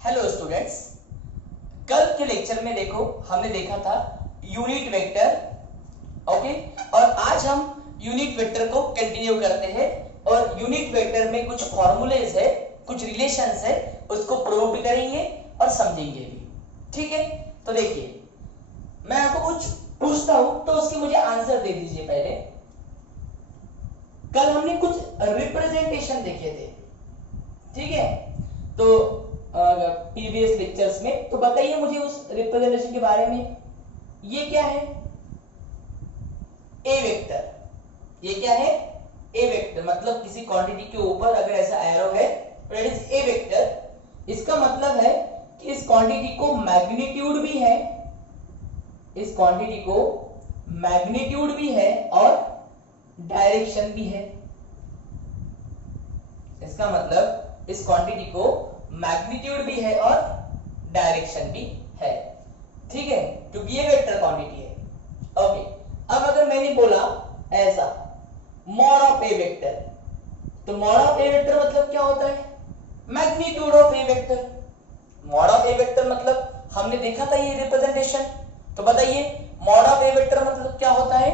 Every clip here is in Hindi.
हेलो स्टूडेंट्स, कल के लेक्चर में देखो हमने देखा था यूनिट वेक्टर। ओके, और आज हम यूनिट वेक्टर को कंटिन्यू करते हैं और यूनिट वेक्टर में कुछ फॉर्मूलेज है, कुछ रिलेशंस है, उसको प्रूव भी करेंगे और समझेंगे भी। ठीक है, तो देखिए मैं आपको कुछ पूछता हूं तो उसके मुझे आंसर दे दीजिए। पहले कल हमने कुछ रिप्रेजेंटेशन देखे थे, ठीक है, तो प्रीवियस लेक्चर्स में। तो बताइए मुझे उस रिप्रेजेंटेशन के बारे में। ये क्या है? A vector. ये क्या है? ए वेक्टर मतलब किसी क्वांटिटी के ऊपर अगर ऐसा एरो है तो इट इज ए वेक्टर। इसका मतलब है कि इस क्वांटिटी को मैग्नीट्यूड भी है, इस क्वांटिटी को मैग्नीट्यूड भी है और डायरेक्शन भी है। इसका मतलब इस क्वांटिटी को मैग्नीट्यूड भी है और डायरेक्शन भी है। ठीक है, क्योंकि ये वेक्टर क्वांटिटी है। ओके, अब अगर मैंने बोला ऐसा मॉड ऑफ ए वेक्टर, तो मॉड ऑफ ए वेक्टर मतलब क्या होता है? Magnitude of A vector. Mod of A vector मतलब हमने देखा था ये रिप्रेजेंटेशन। तो बताइए मॉड ऑफ ए वेक्टर मतलब क्या होता है?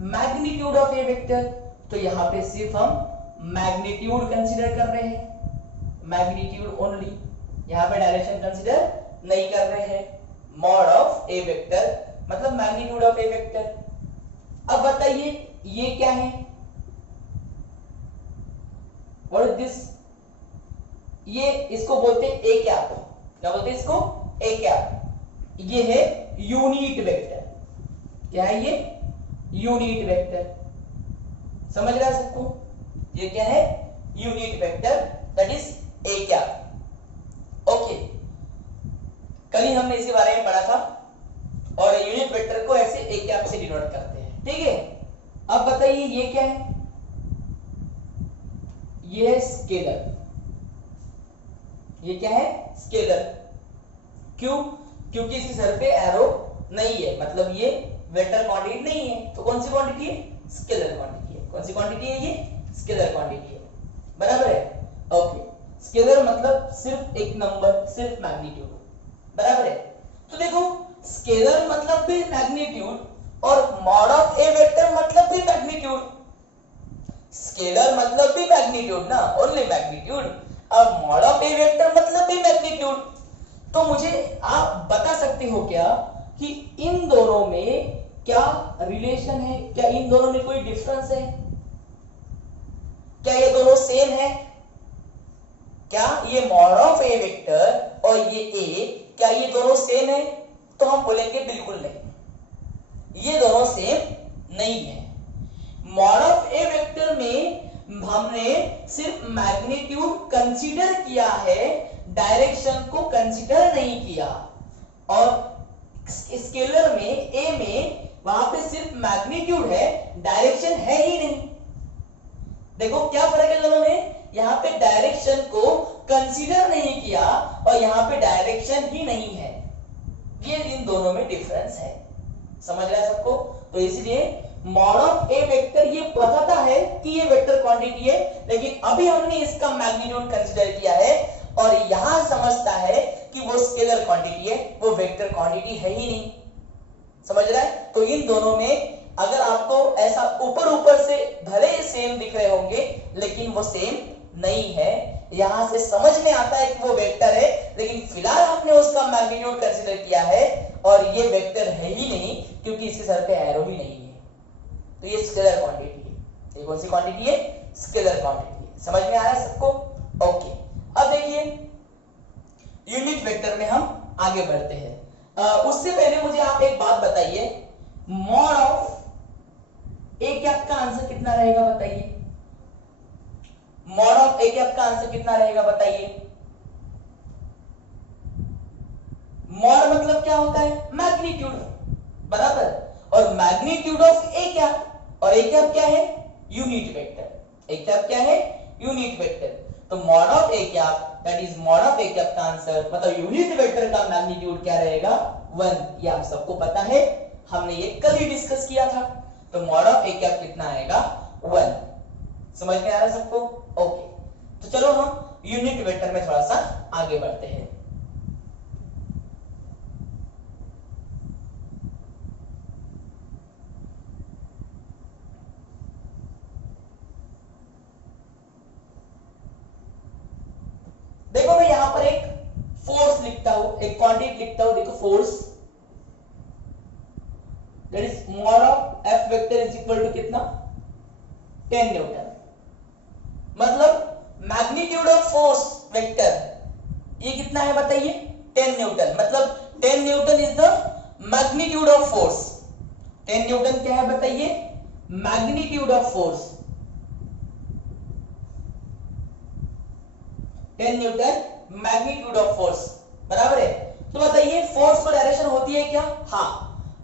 Magnitude of A vector. तो यहां पे सिर्फ हम मैग्नीट्यूड कंसीडर कर रहे हैं, मैग्नीट्यूड ओनली, यहां पे डायरेक्शन कंसीडर नहीं कर रहे हैं। मॉड ऑफ ए वेक्टर मतलब मैग्नीट्यूड ऑफ ए वेक्टर। अब बताइए ये क्या है? What is this? ये इसको बोलते हैं ए कैप। क्या बोलते हैं इसको? A cap. ये है यूनिट वेक्टर। क्या है ये? Unit vector. समझ रहा है सबको? ये क्या है? Unit vector, that is A cap. Okay, कल ही हमने इसके बारे में पढ़ा था और यूनिट वेक्टर को ऐसे ए कैप से डिनोट करते हैं। ठीक है, अब बताइए ये क्या है? ये है स्केलर। ये क्या है? स्केलर। क्यों? क्योंकि इसके सर पे एरो नहीं है, मतलब ये वेक्टर क्वांटिटी नहीं है। तो कौन सी क्वांटिटी है? स्केलर क्वांटिटी है। कौन सी क्वांटिटी है? ये स्केलर क्वांटिटी है। बराबर है? ओके, स्केलर मतलब सिर्फ एक नंबर, सिर्फ मैग्नीट्यूड। बराबर है? तो देखो स्केलर मतलब भी मैग्नीट्यूड और मॉड ऑफ ए वेक्टर मतलब भी मैग्नीट्यूड। स्केलर मतलब भी मैग्नीट्यूड ना, ओनली मैग्नीट्यूड। अब मॉड ऑफ ए वेक्टर मतलब भी मैग्नीट्यूड। तो मुझे आप बता सकते हो क्या कि इन दोनों में क्या रिलेशन है? क्या इन दोनों में कोई डिफरेंस है? क्या ये दोनों सेम है? क्या ये मॉड ऑफ ए वेक्टर और ये ए, क्या ये दोनों सेम है? तो हम बोलेंगे बिल्कुल नहीं, ये दोनों सेम नहीं है। मॉड ऑफ ए वेक्टर में हमने सिर्फ मैग्नीट्यूड कंसीडर किया है, डायरेक्शन को कंसीडर नहीं किया। और स्केलर में ए में वहां पे सिर्फ मैग्नीट्यूड है, डायरेक्शन है ही नहीं। देखो क्या फर्क है दोनों में? यहां पे डायरेक्शन को कंसीडर नहीं किया और यहां पे डायरेक्शन ही नहीं है। ये इन दोनों में डिफरेंस है। समझ रहा है सबको? तो इसलिए मॉड ऑफ ए वेक्टर ये बताता है कि ये वेक्टर क्वांटिटी है, लेकिन अभी हमने इसका मैग्नीट्यूड कंसीडर किया है और यहां समझता है कि वो स्केलर क्वांटिटी है, वो वेक्टर क्वांटिटी है ही नहीं। समझ रहा है? तो इन दोनों में अगर आपको ऐसा ऊपर ऊपर से भले ही सेम दिख रहे होंगे, लेकिन वो सेम नहीं है। यहां से समझ में आता है कि वो वेक्टर है, लेकिन फिलहाल हमने उसका मैग्नीट्यूड कंसीडर किया है और ये वेक्टर है ही नहीं क्योंकि इसके सर पे एरो ही नहीं है। तो ये स्केलर क्वांटिटी है। ये कौन सी क्वांटिटी है? स्केलर क्वांटिटी है। समझ में आ रहा है सबको? ओके, अब देखिए यूनिट वेक्टर में हम आगे बढ़ते हैं। उससे पहले मुझे आप एक बात बताइए, मॉड ऑफ ए कैप का आंसर कितना रहेगा? बताइए मॉड ऑफ ए कैप का आंसर कितना रहेगा? बताइए। मॉड मतलब क्या होता है? मैग्नीट्यूड। बराबर? और मैग्नीट्यूड ऑफ ए कैप, और ए कैप क्या है? Unit vector. ए कैप क्या है? Unit vector. तो mod of A cap, that is mod of A cap का आंसर मतलब यूनिट वेक्टर का मैग्नीट्यूड क्या रहेगा? 1। ये आप सबको पता है, हमने ये कल ही डिस्कस किया था। तो मॉड ऑफ ए कैप कितना आएगा? 1। समझ में आ रहा है सबको? ओके, तो चलो हम यूनिट वेक्टर में थोड़ा सा आगे बढ़ते हैं। एक क्वांटिटी लिखता हूं, देखो force that is mod of F vector is equal to कितना 10 न्यूटन। मतलब मैग्नीट्यूड ऑफ फोर्स वेक्टर ये कितना है बताइए 10 न्यूटन। मतलब 10 Newton is the magnitude of force. 10 Newton क्या है बताइए magnitude of force. 10 Newton magnitude of force बराबर है। तो बताइए फोर्स को डायरेक्शन होती है क्या? हाँ।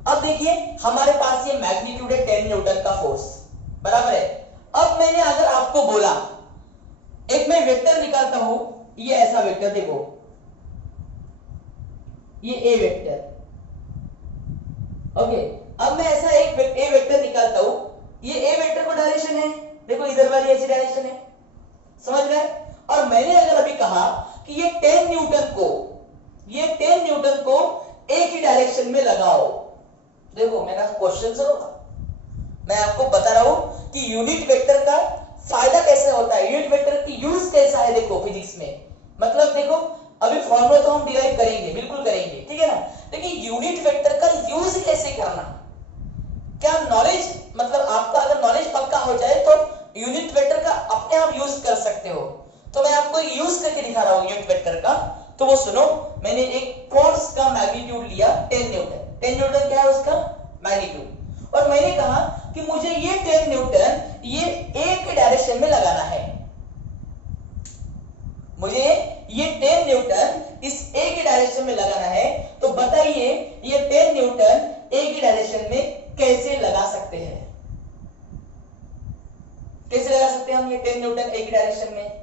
अब देखिए हमारे पास ये मैग्नीट्यूड है 10 न्यूटन का फोर्स बराबर है। अब मैंने अगर आपको बोला एक मैं वेक्टर निकालता हूं, ये ऐसा वेक्टर देखो, ये ए वेक्टर, ओके। अब मैं ऐसा एक ए वेक्टर निकालता हूं, ये ए वेक्टर को डायरेक्शन है, देखो इधर वाली ऐसी डायरेक्शन है, समझ रहे? और मैंने अगर अभी कहा कि ये 10 न्यूटन को ए की डायरेक्शन में लगाओ, देखो मेरा क्वेश्चन सुनो, मैं आपको बता रहा हूं कि यूनिट वेक्टर का फायदा कैसे होता है, यूनिट वेक्टर की यूज कैसा है देखो फिजिक्स में। मतलब देखो अभी फॉर्मूला तो हम डिराइव करेंगे, बिल्कुल करेंगे, ठीक है ना, लेकिन यूनिट वेक्टर का यूज कैसे करना, क्या नॉलेज, मतलब आपका अगर नॉलेज पक्का हो जाए तो यूनिट वेक्टर का अपने आप यूज कर सकते हो। तो मैं आपको यूज करके दिखा रहा हूं यूनिट वेक्टर का। तो वो सुनो, मैंने एक फोर्स का मैग्नीट्यूड लिया 10 न्यूटन। 10 न्यूटन क्या है उसका मैग्नीट्यूड, और मैंने कहा कि मुझे ये 10 न्यूटन ये ए के डायरेक्शन में लगाना है, मुझे ये 10 न्यूटन इस ए के डायरेक्शन में लगाना है। तो बताइए ये 10 न्यूटन ए की डायरेक्शन में कैसे लगा सकते हैं? कैसे लगा सकते हैं हम ये 10 न्यूटन ए की डायरेक्शन में?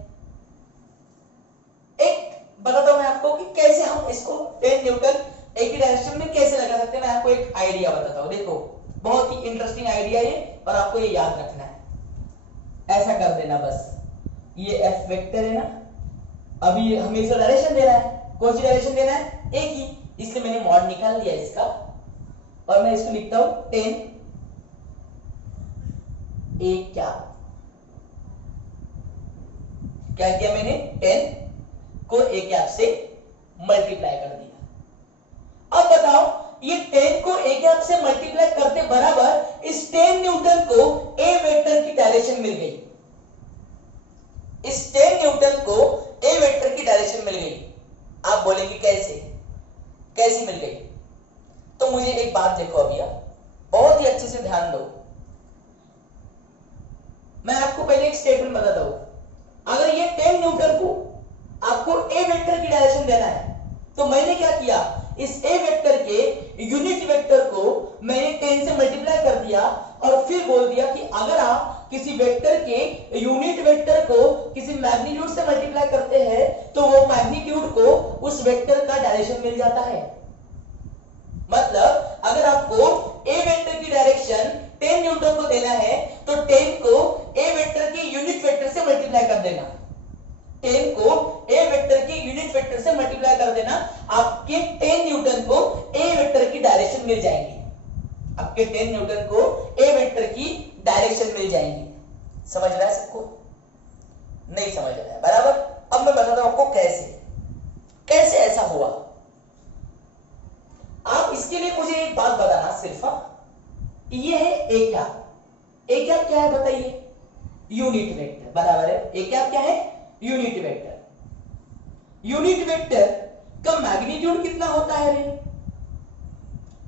एक बताता हूं मैं आपको कि कैसे हम इसको 10 न्यूटन ए की डायरेक्शन में कैसे लगा सकते हैं। मैं आपको एक आइडिया बताता हूं, देखो बहुत ही इंटरेस्टिंग आइडिया है और आपको ये याद रखना है। ऐसा कर देना बस, ये एफ वेक्टर है ना, अभी हमें इसका डायरेक्शन देना है, कौन सी डायरेक्शन देना है? ए की, इसलिए मैंने मॉड निकाल लिया इसका और मैं इसको लिखता हूं 10 ए क्या किया मैंने 10 को ए कैप से मल्टीप्लाई कर दिया। अब बताओ ये 10 को ए कैप से मल्टीप्लाई करते बराबर इस 10 न्यूटन को ए वेक्टर की डायरेक्शन मिल गई, इस 10 न्यूटन को ए वेक्टर की डायरेक्शन मिल गई। आप बोलेंगे कैसे मिल गई? तो मुझे एक बात देखो अभी, आप बहुत ही अच्छे से ध्यान दो। मैं आपको पहले एक स्टेटमेंट बताता हूं, अगर ये 10 न्यूटन को आपको ए वेक्टर की डायरेक्शन देना है, तो मैंने क्या किया, इस ए वेक्टर के यूनिट वेक्टर को मैंने 10 से मल्टीप्लाई कर दिया और फिर बोल दिया कि अगर आप किसी वेक्टर के यूनिट वेक्टर को किसी मैग्नीट्यूड से मल्टीप्लाई करते हैं तो वो मैग्नीट्यूड को उस वेक्टर का डायरेक्शन मिल जाता है। मतलब अगर आपको ए वेक्टर की डायरेक्शन 10 न्यूटन को देना है तो 10 को ए वेक्टर के यूनिट वेक्टर से मल्टीप्लाई कर देना, 10 को ए वेक्टर के यूनिट वेक्टर से मल्टीप्लाई कर देना, आपके 10 न्यूटन को ए वेक्टर की डायरेक्शन मिल जाएगी, आपके 10 न्यूटन को ए वेक्टर की डायरेक्शन मिल जाएगी। समझ रहा है सबको? नहीं समझ रहा है बराबर? अब मैं बताता हूं आपको कैसे ऐसा हुआ। आप इसके लिए मुझे एक बात बताना सिर्फ, ये है ए कैप क्या है बताइए? यूनिट वेक्टर बराबर है। ए कैप क्या है? Unit vector. यूनिट वेक्टर का मैग्नीट्यूड कितना होता है रे?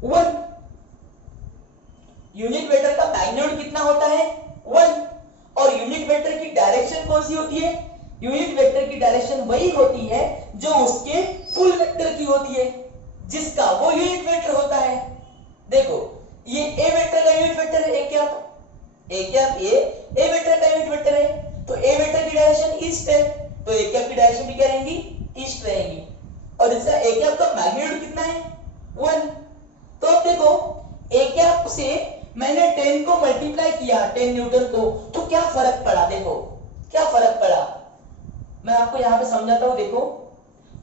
1। यूनिट वेक्टर का मैग्नीट्यूड कितना होता है? 1। और यूनिट वेक्टर की डायरेक्शन कौन सी होती है? यूनिट वेक्टर की डायरेक्शन वही होती है जो उसके फुल वेक्टर की होती है, जिसका वो यूनिट वेक्टर होता है। देखो ये ए वेक्टर का यूनिट वेक्टर है, ए कैप ये ए वेक्टर का यूनिट वेक्टर है, तो ए वेक्टर की डायरेक्शन ईस्ट है, तो ए कैप की डायरेक्शन भी क्या रहेंगी? ईस्ट रहेंगी। और इसका ए कैप का मैग्नीट्यूड कितना है? 1। तो अब देखो ए कैप से मैंने 10 को मल्टीप्लाई किया 10 न्यूटन को, तो क्या फर्क पड़ा? देखो क्या फर्क पड़ा, मैं आपको यहां पे समझाता हूं। देखो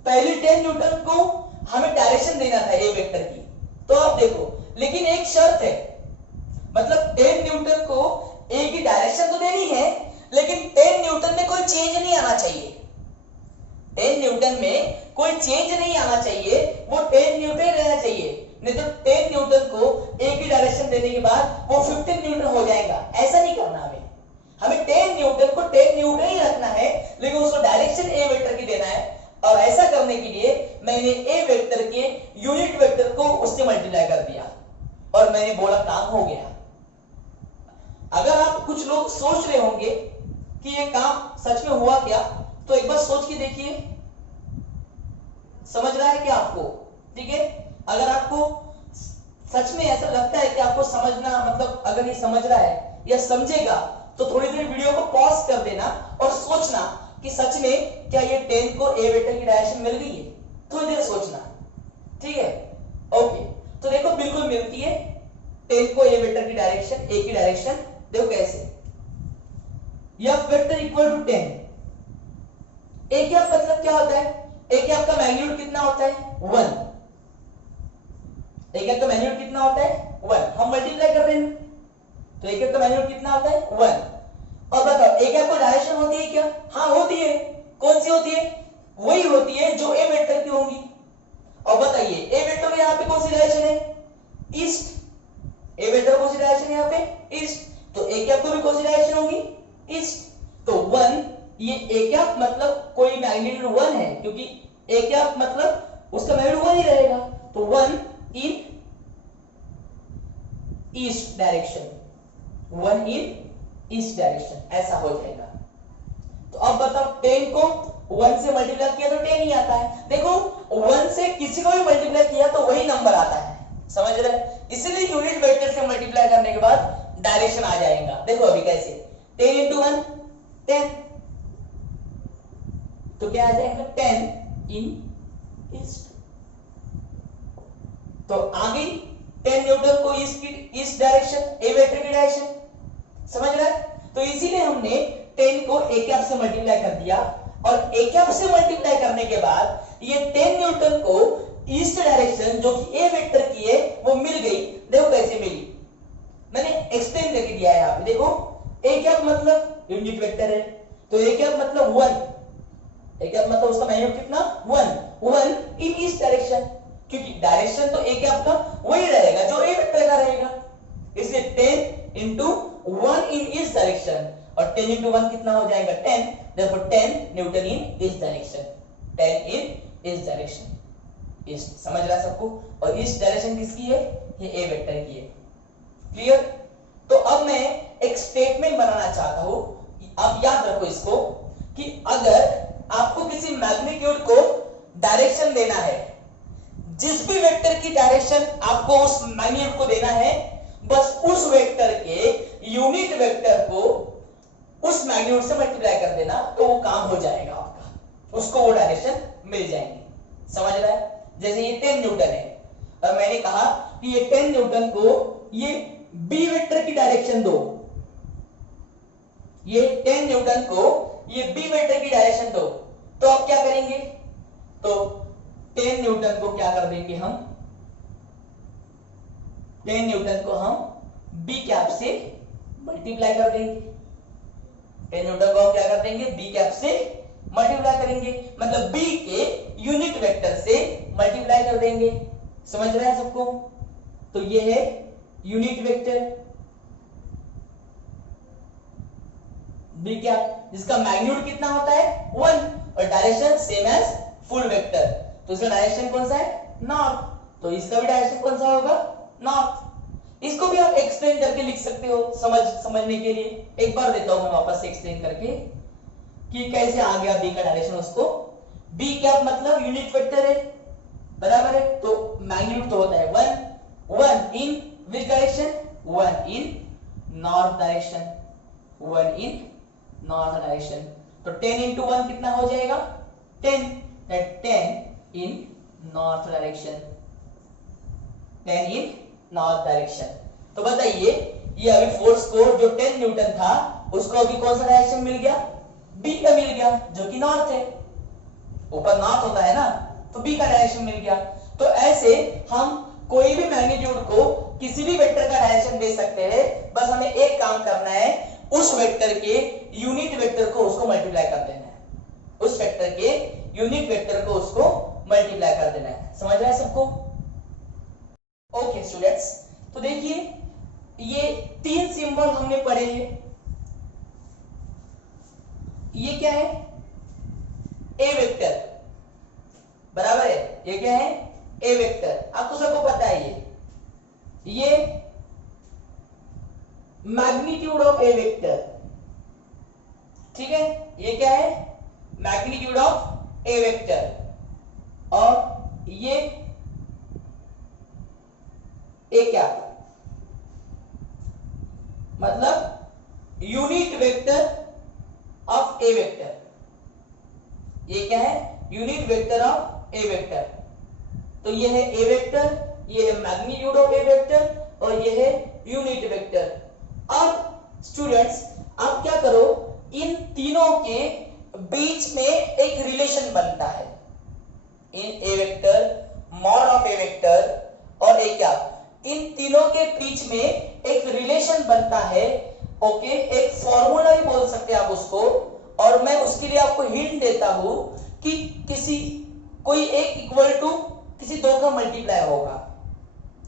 पहले 10 न्यूटन को हमें डायरेक्शन देना था ए वेक्टर की, तो अब देखो लेकिन एक शर्त है, मतलब 10 न्यूटन को ए की डायरेक्शन तो देनी है, लेकिन 10 न्यूटन में कोई चेंज नहीं आना चाहिए, 10 न्यूटन में कोई चेंज नहीं आना चाहिए। न्यूटन ही रखना है, लेकिन उसको डायरेक्शन ए वेक्टर की देना है, और ऐसा करने के लिए मैंने ए वेक्टर के यूनिट वेक्टर को उससे मल्टीप्लाई कर दिया और मैंने बोला काम हो गया। अगर आप कुछ लोग सोच रहे होंगे कि ये काम सच में हुआ क्या, तो एक बार सोच के देखिए, समझ रहा है क्या आपको? ठीक है, अगर आपको सच में ऐसा लगता है कि आपको समझना, मतलब अगर ये समझ रहा है या समझेगा, तो थोड़ी देर वीडियो को पॉज कर देना और सोचना कि सच में क्या ये 10 को ए वेक्टर की डायरेक्शन मिल गई है। थोड़ी देर सोचना, ठीक है? ओके, तो देखो बिल्कुल मिलती है 10 को ए वेक्टर की डायरेक्शन, ए की डायरेक्शन। देखो कैसे, एफ वेक्टर इक्वल टू 10। ए क्या मतलब क्या होता है? ए क्या आपका मैग्नीट्यूड कितना होता है? 1। ए क्या का मैग्नीट्यूड कितना होता है? 1। हम मल्टीप्लाई कर रहे हैं, तो ए क्या का मैग्नीट्यूड कितना होता है? 1। और बताओ ए क्या को डायरेक्शन होती है क्या? हाँ होती है। कौन सी होती है? वही होती है जो ए वेक्टर की होंगी। और बताइए ए वेक्टर में यहाँ पे कौन सी डायरेक्शन है? ईस्ट। ए वेक्टर कौन सी डायरेक्शन है यहाँ पे? ईस्ट। तो ए कैप को भी कौन सी डायरेक्शन होगी? ईस्ट। तो 1, ये ए कैप मतलब कोई मैग्नीट्यूड 1 है, क्योंकि ए कैप मतलब उसका मैग्नीट्यूड 1 ही रहेगा, तो 1 इन ईस्ट डायरेक्शन, 1 इन ईस्ट डायरेक्शन, ऐसा हो जाएगा। तो अब बताओ 10 को 1 से मल्टीप्लाई किया तो 10 ही आता है। देखो 1 से किसी को भी मल्टीप्लाई किया तो वही नंबर आता है, समझ रहे? इसलिए यूनिट वेक्टर से मल्टीप्लाई करने के बाद डायरेक्शन आ जाएगा। देखो अभी कैसे, 10 इंटू 1 10, तो क्या आ जाएगा? 10 इन ईस्ट। तो आ गई 10 न्यूटन को ईस्ट की, ईस्ट डायरेक्शन, ए वेक्टर की डायरेक्शन, समझ रहा है? तो इसीलिए हमने 10 को ए कैप से मल्टीप्लाई कर दिया, और ए कैप से मल्टीप्लाई करने के बाद ये 10 न्यूटन को ईस्ट डायरेक्शन जो कि ए वेक्टर की है वो मिल गई। देखो कैसे मिली, मैंने एक्सप्लेन करके दिया है यहाँ पे। देखो ए कैप मतलब यूनिट वेक्टर है, तो ए कैप मतलब 1, ए कैप मतलब उसका मैग्नीट्यूड कितना? 1 इन ईस्ट डायरेक्शन, क्योंकि डायरेक्शन तो ए कैप का वही रहेगा जो ए वेक्टर का रहेगा, इसलिए 10 इंटू 1 इन ईस्ट डायरेक्शन, और 10 इंटू 1 कितना हो जाएगा? 10। therefore 10 न्यूटन इन ईस्ट डायरेक्शन, 10 इन ईस्ट डायरेक्शन, ईस्ट। समझ रहा है सबको? और ईस्ट डायरेक्शन किसकी है? ये ए वेक्टर की है। क्लियर? तो अब मैं एक स्टेटमेंट बनाना चाहता हूं, आप याद रखो इसको, कि अगर आपको किसी मैग्नीट्यूड को डायरेक्शन देना है, जिस भी वेक्टर की डायरेक्शन आपको उस मैग्नीट्यूड को देना है, बस उस वेक्टर के यूनिट वेक्टर को उस मैग्नीट्यूड से मल्टीप्लाई कर देना, तो वो काम हो जाएगा आपका, उसको वो डायरेक्शन मिल जाएंगे। समझ रहा है? जैसे ये 10 न्यूटन है, और मैंने कहा कि ये 10 न्यूटन को ये बी वेक्टर की डायरेक्शन दो, ये 10 न्यूटन को ये बी वेक्टर की डायरेक्शन दो, तो आप क्या करेंगे? तो 10 न्यूटन को क्या कर देंगे हम? 10 न्यूटन को हम बी कैप से मल्टीप्लाई कर देंगे। 10 न्यूटन को हम क्या कर देंगे? बी कैप से मल्टीप्लाई करेंगे, मतलब बी के यूनिट वेक्टर से मल्टीप्लाई कर देंगे। समझ रहे हैं सबको? तो ये है यूनिट वेक्टर बी कैप, जिसका मैग्नीट्यूड कितना होता है? 1, और direction same as full vector, तो इसका डायरेक्शन कौन सा है? नॉर्थ, तो इसका भी डायरेक्शन कौन सा होगा? नॉर्थ। इसको भी आप एक्सप्लेन करके लिख सकते हो, समझने के लिए एक बार देता हूं मैं वापस से एक्सप्लेन करके कि कैसे आ गया बी का डायरेक्शन। उसको बी कैप मतलब यूनिट वेक्टर है, बराबर है, तो मैग्नीट्यूड तो होता है 1 in which direction? 1 in north direction, 1 in north direction. तो 10 इंटू 1 कितना हो जाएगा? 10, 10 in north direction, 10 in north direction. तो बताइए ये अभी फोर्स को जो 10 न्यूटन था उसको अभी कौन सा डायरेक्शन मिल गया? बी का मिल गया, जो कि नॉर्थ है, ऊपर नॉर्थ होता है ना, तो बी का डायरेक्शन मिल गया। तो ऐसे हम कोई भी मैग्नीट्यूड को किसी भी वेक्टर का डायरेक्शन दे सकते हैं, बस हमें एक काम करना है, उस वेक्टर के यूनिट वेक्टर को उसको मल्टीप्लाई कर देना है, उस वेक्टर के यूनिट वेक्टर को उसको मल्टीप्लाई कर देना है। समझ रहा है सबको? ओके स्टूडेंट्स, तो देखिए ये 3 सिंबल हमने पढ़े हैं, ये क्या है, ए वेक्टर, बराबर है, ये क्या है, ए वेक्टर, आपको सबको पता है ये मैग्नीट्यूड ऑफ ए वेक्टर, ठीक है, ये क्या है, मैग्नीट्यूड ऑफ ए वेक्टर, और ये ए क्या, मतलब unit vector of A vector, ये क्या है, unit vector of A vector, तो ये है ए वेक्टर, ये है मैग्नीट्यूड ऑफ ए वेक्टर और ये है यूनिट वेक्टर। अब स्टूडेंट्स आप क्या करो, इन तीनों के बीच में एक रिलेशन बनता है, in A vector, mod of A vector और ए क्या, इन तीनों के बीच में एक रिलेशन बनता है, ओके, एक फॉर्मूला भी बोल सकते हैं आप उसको, और मैं उसके लिए आपको हिंट देता हूं कि किसी कोई एक इक्वल टू किसी दो का मल्टीप्लाई होगा,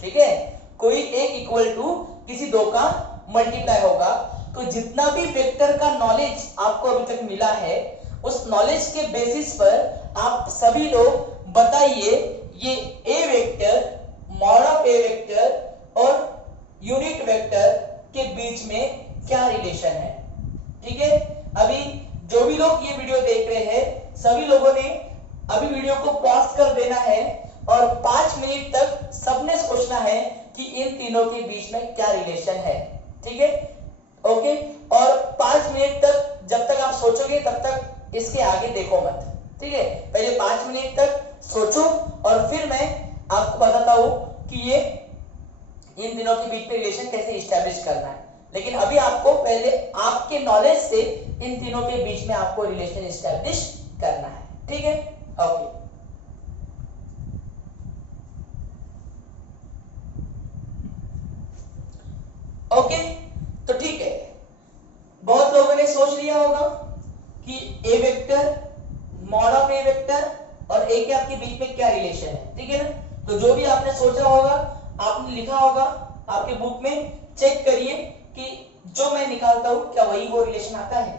ठीक है, कोई एक इक्वल टू किसी दो का मल्टीप्लाई होगा, तो जितना भी वेक्टर का नॉलेज आपको अभी तक मिला है उस नॉलेज के बेसिस पर आप सभी लोग बताइए ये A vector, mod of A vector और यूनिट वेक्टर के बीच में क्या रिलेशन है, ठीक है। अभी जो भी लोग ये वीडियो देख रहे हैं सभी लोगों ने अभी वीडियो को पॉज कर देना है और 5 मिनट तक सबने सोचना है कि इन तीनों के बीच में क्या रिलेशन है, ठीक है, ओके, और 5 मिनट तक जब तक आप सोचोगे तब तक इसके आगे देखो मत, ठीक है, पहले 5 मिनट तक सोचो और फिर मैं आपको बताता हूं कि ये इन तीनों के बीच में रिलेशन कैसे एस्टैब्लिश करना है, लेकिन अभी आपको पहले आपके नॉलेज से इन तीनों के बीच में आपको रिलेशन एस्टैब्लिश करना है, ठीक है, ओके। ओके, तो ठीक है, बहुत लोगों ने सोच लिया होगा कि A vector, mod of A vector और ए के आपके बीच में क्या रिलेशन है, ठीक है ना, तो जो भी आपने सोचा होगा, आपने लिखा होगा आपके बुक में, चेक करिए कि जो मैं निकालता हूं क्या वही वो रिलेशन आता है।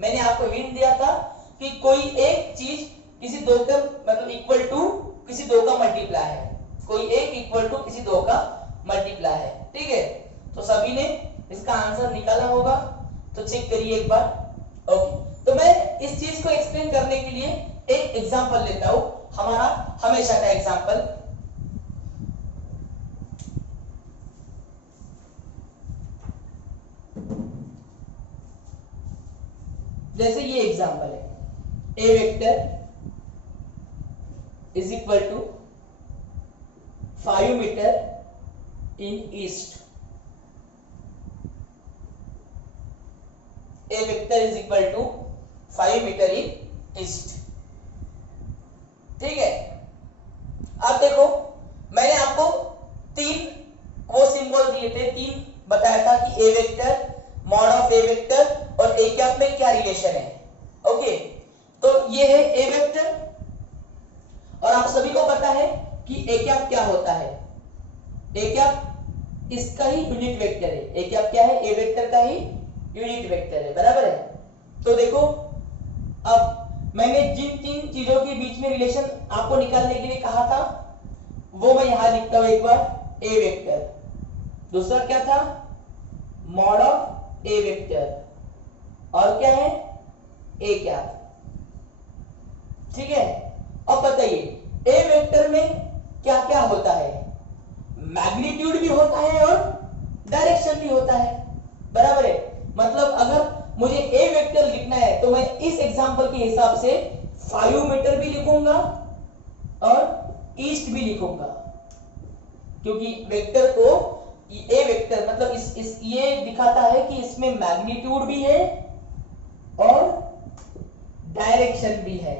मैंने आपको हिंट दिया था कि कोई एक चीज किसी दो का मतलब इक्वल टू किसी दो का मल्टीप्लाई है, कोई एक इक्वल टू किसी दो का मल्टीप्लाई है, ठीक है, तो सभी ने इसका आंसर निकाला होगा, तो चेक करिए एक बार, ओके। तो मैं इस चीज को एक्सप्लेन करने के लिए एक एग्जांपल लेता हूं, हमारा हमेशा का एग्जांपल, जैसे ये एग्जांपल है, A vector is equal to 5 metre in east, A vector is equal to 5 metre in east, ठीक है। अब देखो मैंने आपको 3 वो सिंबल दिए थे, 3 बताया था कि A vector, mod of A vector और ए कैप में क्या रिलेशन है, ओके, तो ये है ए वेक्टर और आप सभी को पता है कि ए कैप क्या होता है, ए कैप इसका ही यूनिट वेक्टर है, ए कैप क्या है, ए वेक्टर का ही यूनिट वेक्टर है, बराबर है। तो देखो अब मैंने जिन 3 चीजों के बीच में रिलेशन आपको निकालने के लिए कहा था वो मैं यहां लिखता हूं एक बार, ए वेक्टर, दूसरा क्या था, मॉड ऑफ ए वेक्टर, और क्या है, ए कैप, ठीक है। अब बताइए ए वेक्टर में क्या क्या होता है, मैग्नीट्यूड भी होता है और डायरेक्शन भी होता है, बराबर है, मतलब अगर मुझे ए वेक्टर लिखना है तो मैं इस एग्जांपल के हिसाब से 5 मीटर भी लिखूंगा और ईस्ट भी लिखूंगा, क्योंकि वेक्टर को ए वेक्टर मतलब इस ये दिखाता है कि इसमें मैग्नीट्यूड भी है और डायरेक्शन भी है,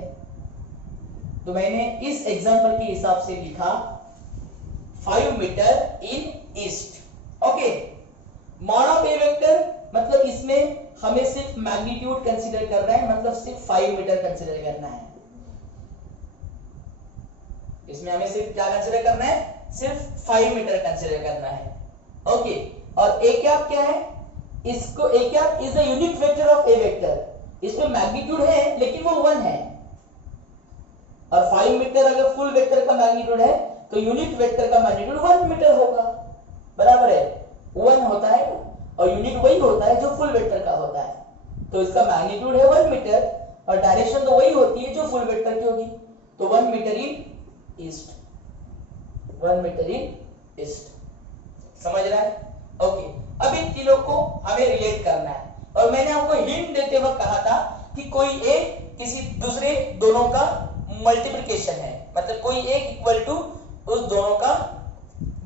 तो मैंने इस एग्जांपल के हिसाब से लिखा 5 metre in east, okay. Mod of A vector मतलब इसमें हमें सिर्फ मैग्नीट्यूड कंसीडर करना है, मतलब सिर्फ 5 मीटर कंसीडर करना है, इसमें हमें सिर्फ क्या कंसीडर करना है, सिर्फ 5 मीटर कंसीडर करना है, ओके। और ए कैप क्या है, इसको A cap is the unit vector of A vector, इसमें मैग्नीट्यूड है लेकिन वो 1 है, और 5 मीटर अगर फुल वेक्टर का मैग्नीट्यूड है तो यूनिट वेक्टर का मैग्नीट्यूड 1 मीटर होगा, बराबर है, 1 होता है और यूनिट वही होता है जो फुल वेक्टर का होता है, तो इसका मैग्नीट्यूड है 1 मीटर और डायरेक्शन तो वही होती है जो फुल वेक्टर की होगी, तो 1 metre in east, 1 metre in east, समझ रहा है? ओके, अब इन तीनों को हमें रिलेट करना है, और मैंने आपको हिंट देते वक्त कहा था कि कोई एक किसी दूसरे दोनों का मल्टीप्लिकेशन है, मतलब कोई एक इक्वल टू उस दोनों का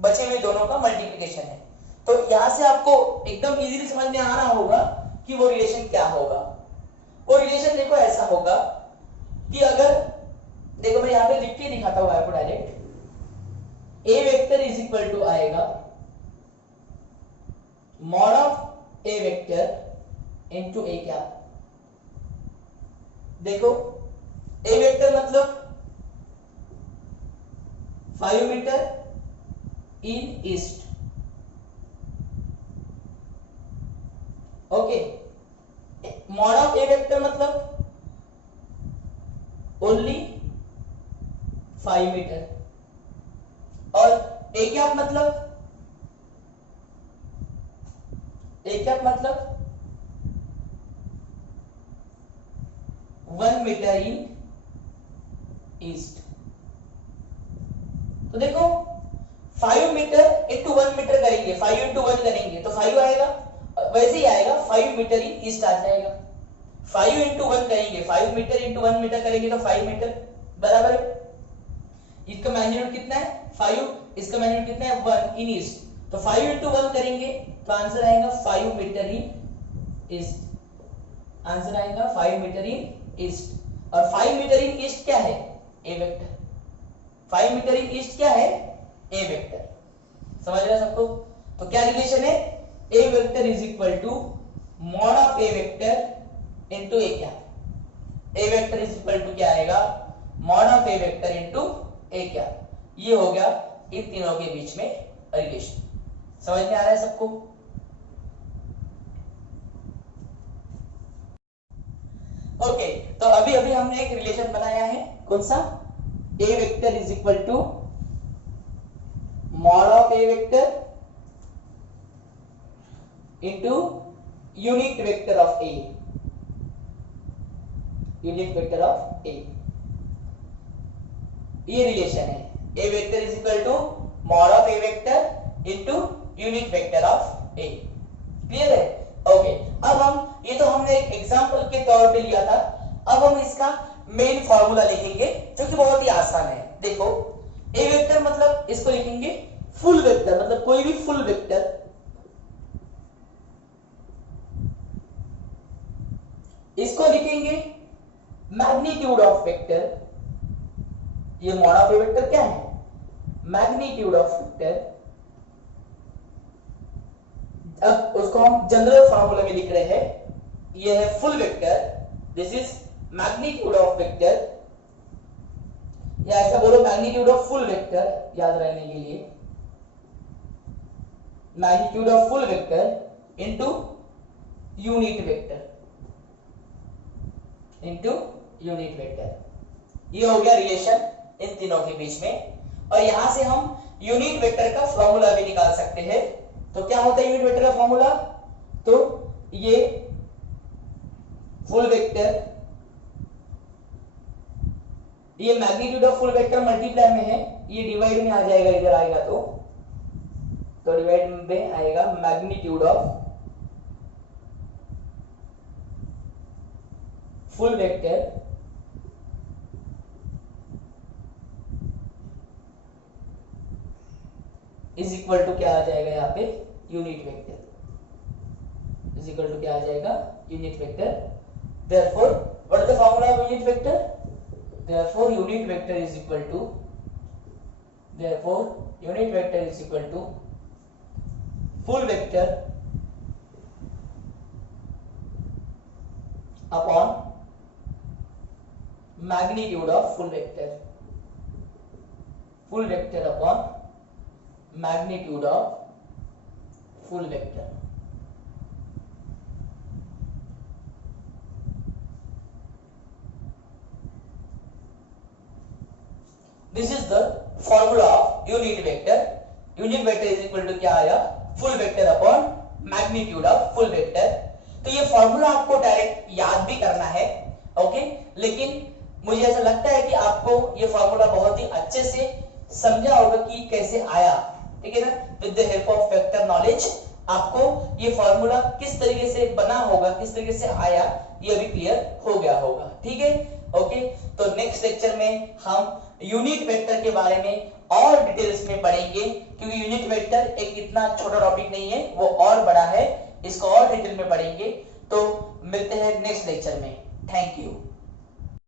बचे हुए दोनों का मल्टीप्लिकेशन है, तो यहां से आपको एकदम इजीली समझ में आ रहा होगा कि वो रिलेशन क्या होगा। वो रिलेशन देखो ऐसा होगा कि अगर देखो मैं यहां पे लिख के दिखाता हूं आपको direct, A vector is equal to आएगा mod of A vector into A क्या, देखो ए वेक्टर मतलब 5 metre in east, okay, mod of A vector मतलब ओनली 5 मीटर, और ए कैप मतलब मतलब 1 मीटर इन ईस्ट, तो देखो 5 मीटर इंटू 1 मीटर करेंगे, 5 इंटू 1 करेंगे तो 5 आएगा, वैसे ही आएगा 5 मीटर इन ईस्ट आ जाएगा, 5 इंटू 1 करेंगे, 5 मीटर इंटू 1 मीटर करेंगे तो 5 मीटर, बराबर है, इसका मैग्नीट्यूड कितना है 5, इसका मैग्नीट्यूड कितना है 1 इन ईस्ट, तो 5 इंटू 1 करेंगे तो आंसर आएगा 5 मीटर इन ईस्ट, आंसर आएगा 5 मीटर इन ईस्ट, और 5 मीटर इन ईस्ट क्या है A vector, 5 metre in east क्या है ए वेक्टर, समझ रहे हैं सबको? तो क्या रिलेशन है, A vector is equal to mod of A vector into A क्या, A vector is equal to क्या आएगा mod of A vector into A क्या, ये हो गया इन तीनों के बीच में रिलेशन, समझ में आ रहा है सबको? ओके, तो अभी अभी हमने एक रिलेशन बनाया है, कौन सा, A vector is equal to mod of A vector into unit vector of A, unit vector of A, ये रिलेशन है, A vector is equal to mod of A vector into unit vector of A, clear है? ओके, अब हम ये तो हमने एक एग्जांपल के तौर पे लिया था, अब हम इसका मेन फार्मूला लिखेंगे जो कि बहुत ही आसान है, देखो ए वेक्टर मतलब इसको लिखेंगे फुल वेक्टर, मतलब कोई भी फुल वेक्टर, इसको लिखेंगे मैग्नीट्यूड ऑफ वेक्टर, ये मॉड ऑफ ए वेक्टर क्या है मैग्नीट्यूड ऑफ वेक्टर, अब उसको हम जनरल फार्मूला में लिख रहे हैं, ये है full vector, this is magnitude of vector, या ऐसा बोलो मैग्नीट्यूड ऑफ फुल वेक्टर याद रहने के लिए, magnitude of full vector into unit vector, into unit vector, ये हो गया रिलेशन इन तीनों के बीच में, और यहां से हम यूनिट वेक्टर का फॉर्मूला भी निकाल सकते हैं, तो क्या होता है यूनिट वेक्टर का फॉर्मूला, तो ये फुल वेक्टर, ये magnitude of full vector multiply में है, ये डिवाइड में आ जाएगा, इधर आएगा तो डिवाइड में आएगा magnitude of full vector is equal to क्या आ जाएगा यहाँ पे unit vector, is equal to क्या आ जाएगा unit vector, therefore what is the formula of unit vector, therefore unit vector is equal to, therefore unit vector is equal to full vector upon magnitude of full vector, full vector upon magnitude of full vector, this is the formula of unit vector. Unit vector is equal to क्या आया, full vector upon magnitude of full vector. तो ये फॉर्मूला आपको डायरेक्ट याद भी करना है, ओके, लेकिन मुझे ऐसा लगता है कि आपको ये फॉर्मूला बहुत ही अच्छे से समझा होगा कि कैसे आया, ठीक है ना। With the help of vector knowledge आपको ये फॉर्मूला किस तरीके से बना होगा, किस तरीके से आया, ये भी क्लियर हो गया होगा, ठीक है, ओके। तो नेक्स्ट लेक्चर में हम यूनिट वेक्टर के बारे में और डिटेल्स में पढ़ेंगे, क्योंकि यूनिट वेक्टर एक इतना छोटा टॉपिक नहीं है, वो और बड़ा है, इसको और डिटेल में पढ़ेंगे। तो मिलते हैं नेक्स्ट लेक्चर में। Thank you.